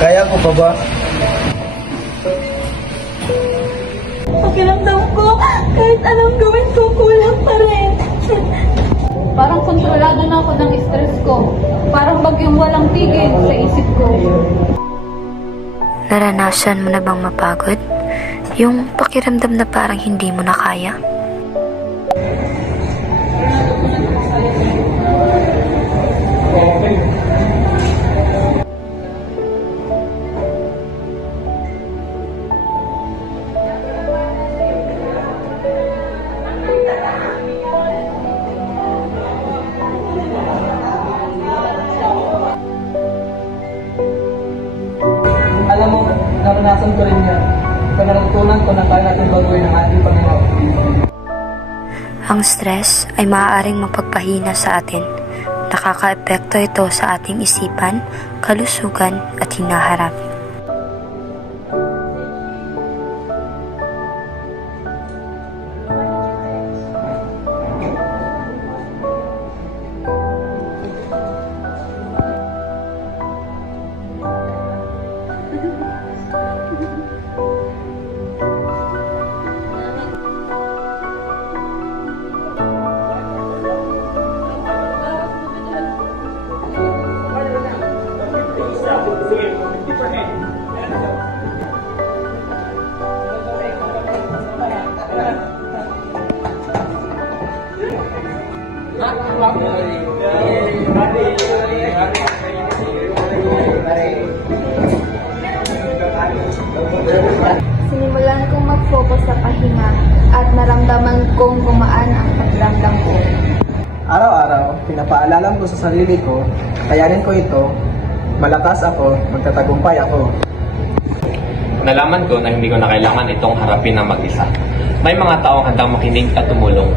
Kaya ko pa ba? Pakiramdam ko, kahit anong gawin ko, kulang pa rin. Parang kontrolado na ako ng stress ko. Parang bagyong walang tigil sa isip ko. Naranasan mo na bang mapagod? Yung pakiramdam na parang hindi mo na kaya? Alam mo, naranasan ko rin yan. Kaya natutunan ko na kaya natin baguhin ang ating Panginoon. Ang stress ay maaaring mapagpahina sa atin. Nakakaepekto ito sa ating isipan, kalusugan at hinaharap. Sinimulan kong mag-focus sa pahinga at naramdaman kong gumaan ang pakiramdam ko. Araw-araw, pinapaalala ko sa sarili ko, kayanin ko ito, malakas ako, magtatagumpay ako. Nalaman ko na hindi ko na kailangan itong harapin ng mag-isa. May mga taong handang makinig at tumulong.